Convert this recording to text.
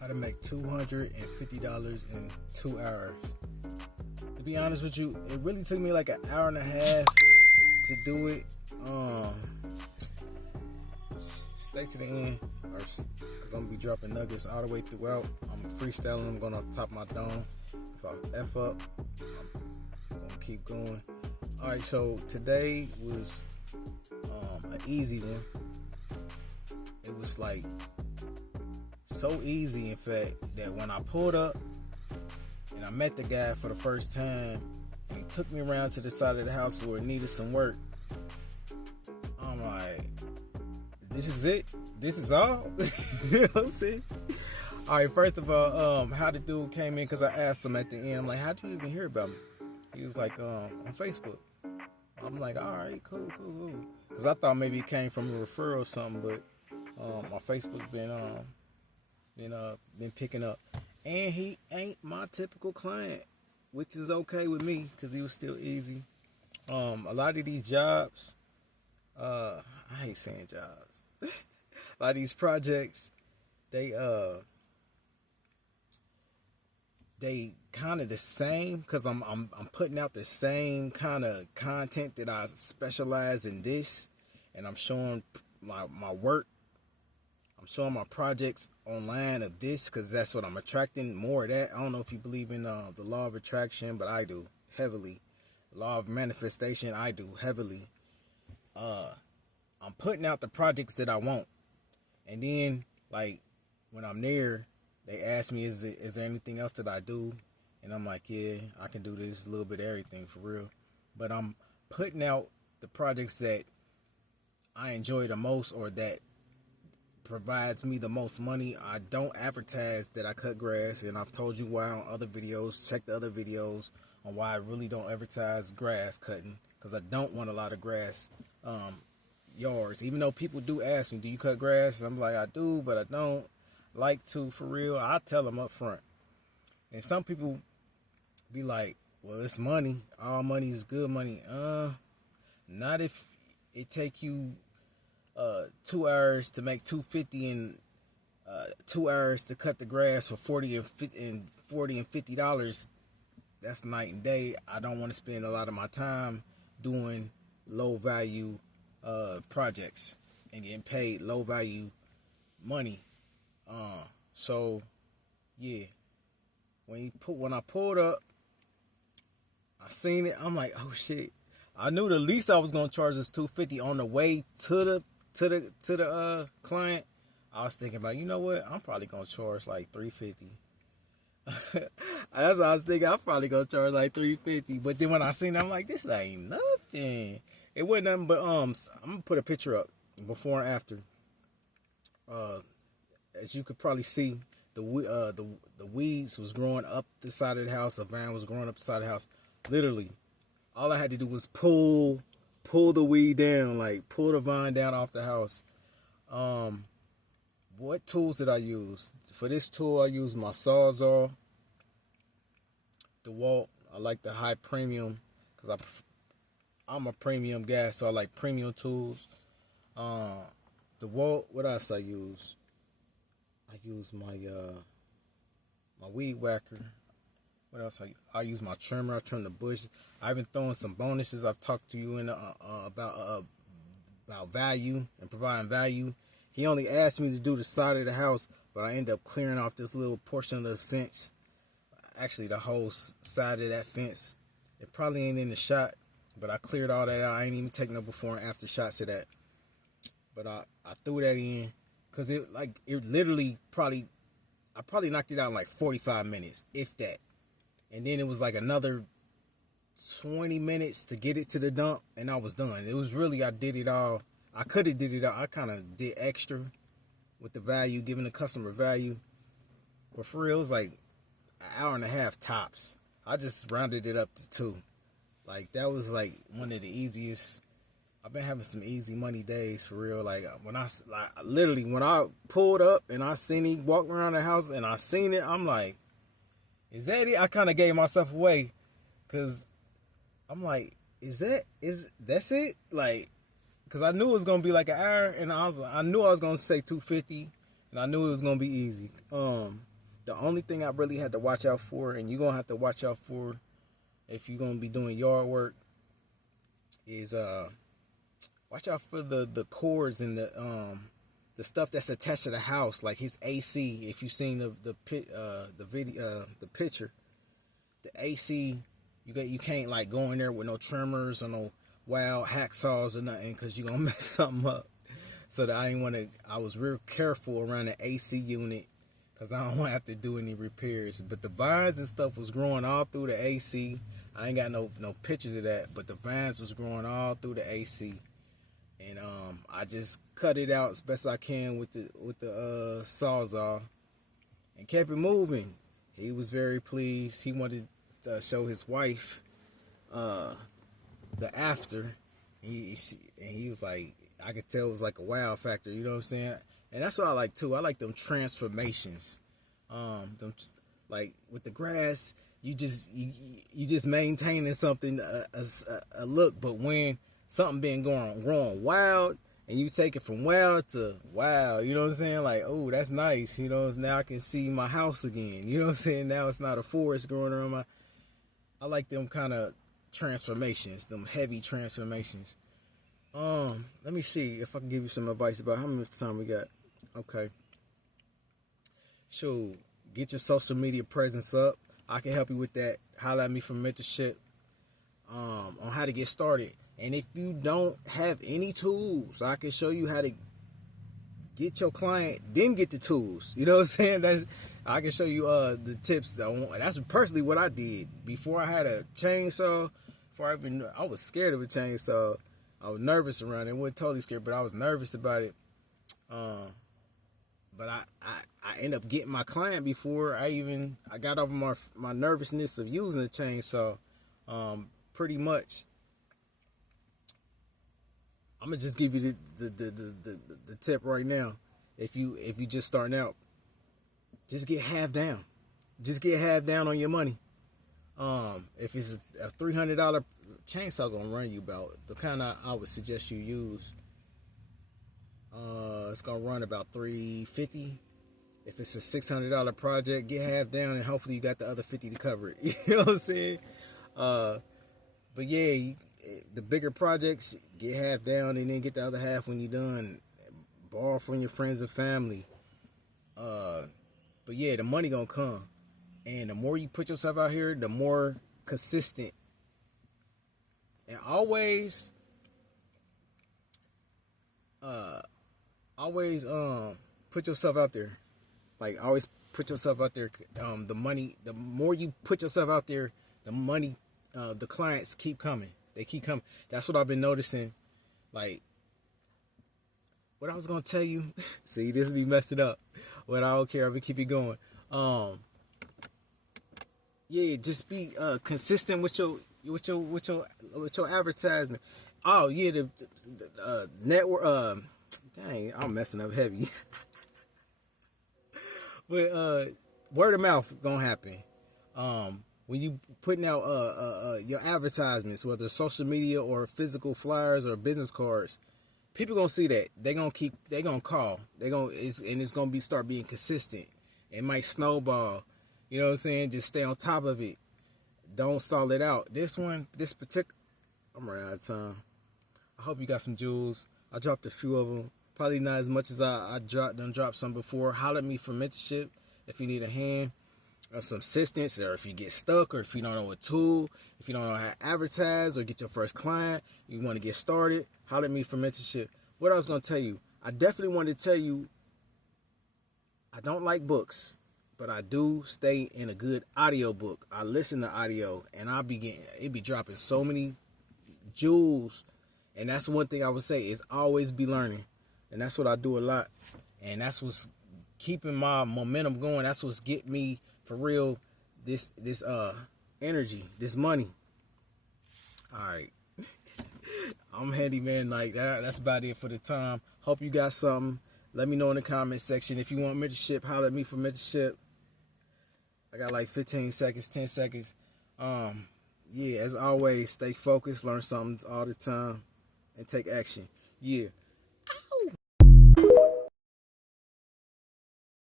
How to make $250 in 2 hours. To be honest with you, it really took me like an hour and a half to do it. Stay to the end, because I'm gonna be dropping nuggets all the way throughout. I'm freestyling. I'm going off the top of my dome. If I F up, I'm gonna keep going. All right, so today was an easy one. It was like so easy, in fact, that when I pulled up and I met the guy for the first time, and he took me around to the side of the house where it needed some work, I'm like, this is it? This is all? You know what I'm saying? All right, first of all, how the dude came in, because I asked him at the end, I'm like, how'd you even hear about me? He was like, on Facebook. I'm like, all right, cool. Because I thought maybe it came from a referral or something, but my Facebook been picking up. And he ain't my typical client, which is okay with me, because he was still easy. A lot of these jobs, I hate saying jobs. A lot of these projects, they kind of the same, because I'm putting out the same kind of content that I specialize in this, and I'm showing my work. I'm showing my projects online of this, because that's what I'm attracting, more of that. I don't know if you believe in the law of attraction, but I do heavily. Law of manifestation, I do heavily. I'm putting out the projects that I want, and then like when I'm there, they ask me, is there anything else that I do? And I'm like, yeah, I can do this, a little bit of everything, for real. But I'm putting out the projects that I enjoy the most, or that provides me the most money. I don't advertise that I cut grass, and I've told you why on other videos. Check the other videos on why I really don't advertise grass cutting, because I don't want a lot of grass yards. Even though people do ask me, do you cut grass? I'm like, I do, but I don't like to, for real. I tell them up front. And some people be like, well, it's money. All money is good money. Not if it take you 2 hours to make $250 and 2 hours to cut the grass for $40 and $50. That's night and day. I don't want to spend a lot of my time doing low value projects and getting paid low value money. So yeah, when I pulled up, I seen it. I'm like, oh shit! I knew the least I was gonna charge is $250 on the way to the client. I was thinking about, you know what? I'm probably gonna charge like $350. That's what I was thinking. I'm probably gonna charge like $350. But then when I seen it, I'm like, this ain't nothing. It wasn't nothing but I'm gonna put a picture up before and after. As you could probably see, the weeds was growing up the side of the house. A vine was growing up the side of the house. Literally, all I had to do was pull the weed down, like pull the vine down off the house. What tools did I use? For this tool, I used my Sawzall, DeWalt. I like the high premium, because I'm a premium guy, so I like premium tools. DeWalt. What else I use? I use my weed whacker. What else? I use my trimmer. I trim the bush. I've been throwing some bonuses. I've talked to you in about value and providing value. He only asked me to do the side of the house, but I end up clearing off this little portion of the fence. Actually, the whole side of that fence. It probably ain't in the shot, but I cleared all that out. I ain't even taking no before and after shots of that. But I threw that in, because it literally I probably knocked it out in like 45 minutes, if that. And then it was like another 20 minutes to get it to the dump, and I was done. It was really, I did it all. I could have did it all. I kind of did extra with the value, giving the customer value. But for real, it was like an hour and a half tops. I just rounded it up to 2. Like, that was like one of the easiest. I've been having some easy money days, for real. Like, when I pulled up and I seen he walk around the house and I seen it, I'm like, is that it? I kind of gave myself away, because I'm like, that's it? Like, because I knew it was going to be like an hour, and I knew I was going to say $250, and I knew it was going to be easy. The only thing I really had to watch out for, and you're gonna have to watch out for if you're gonna be doing yard work, is watch out for the cords and the stuff that's attached to the house, like his AC. If you've seen the video, the picture, the AC, you can't like go in there with no trimmers or no wild hacksaws or nothing, because you're gonna mess something up. So that I was real careful around the AC unit, because I don't want to have to do any repairs. But the vines and stuff was growing all through the AC. I ain't got no pictures of that, but the vines was growing all through the AC. And I just cut it out as best I can with the Sawzall and kept it moving. He was very pleased. He wanted to show his wife the after. He was like, I could tell it was like a wow factor. You know what I'm saying? And that's what I like too. I like them transformations. Them, like with the grass, you just maintaining something a look, but when something been growing wild, and you take it from wild to wow, you know what I'm saying? Like, oh, that's nice. You know, now I can see my house again. You know what I'm saying? Now it's not a forest growing around I like them kind of transformations, them heavy transformations. Let me see if I can give you some advice about how much time we got. Okay. So, get your social media presence up. I can help you with that. Holler at me for mentorship on how to get started. And if you don't have any tools, I can show you how to get your client, then get the tools. You know what I'm saying? I can show you the tips. That's personally what I did. Before I had a chainsaw, I was scared of a chainsaw. I was nervous around it. I wasn't totally scared, but I was nervous about it. But I ended up getting my client before I got over my nervousness of using a chainsaw. Pretty much. I'm gonna just give you the tip right now. If you just starting out, just get half down. Just get half down on your money. If it's a $300 chainsaw, gonna run you about the kind I would suggest you use. It's gonna run about $350. If it's a $600 project, get half down, and hopefully you got the other $50 to cover it. You know what I'm saying? But yeah, the bigger projects, get half down, and then get the other half when you're done. Borrow from your friends and family. But yeah, the money gonna come, and the more you put yourself out here, the more consistent. And always put yourself out there. Like, always put yourself out there. The more you put yourself out there, the money, the clients keep coming. They keep coming. That's what I've been noticing. Like, what I was gonna tell you. See, this will be messed up, but I don't care. I'm gonna keep it going. Yeah, just be consistent with your advertisement. Oh yeah, the network. Dang, I'm messing up heavy. But word of mouth gonna happen. When you putting out your advertisements, whether social media or physical flyers or business cards, people gonna see that. They gonna call. It's gonna start being consistent. It might snowball. You know what I'm saying? Just stay on top of it. Don't stall it out. This particular, I'm running out of time. I hope you got some jewels. I dropped a few of them. Probably not as much as I dropped some before. Holler at me for mentorship if you need a hand or some assistance, or if you get stuck, or if you don't know a tool, if you don't know how to advertise or get your first client, you want to get started, holler at me for mentorship. What I was going to tell you, I definitely wanted to tell you, I don't like books, but I do stay in a good audio book. I listen to audio, and it be dropping so many jewels. And that's one thing I would say is always be learning. And that's what I do a lot. And that's what's keeping my momentum going. That's what's getting me, for real, this energy, this money. All right. I'm Handyman. Like that. That's about it for the time. Hope you got something. Let me know in the comment section. If you want mentorship, holler at me for mentorship. I got like 15 seconds, 10 seconds. Yeah, as always, stay focused, learn something all the time, and take action. Yeah.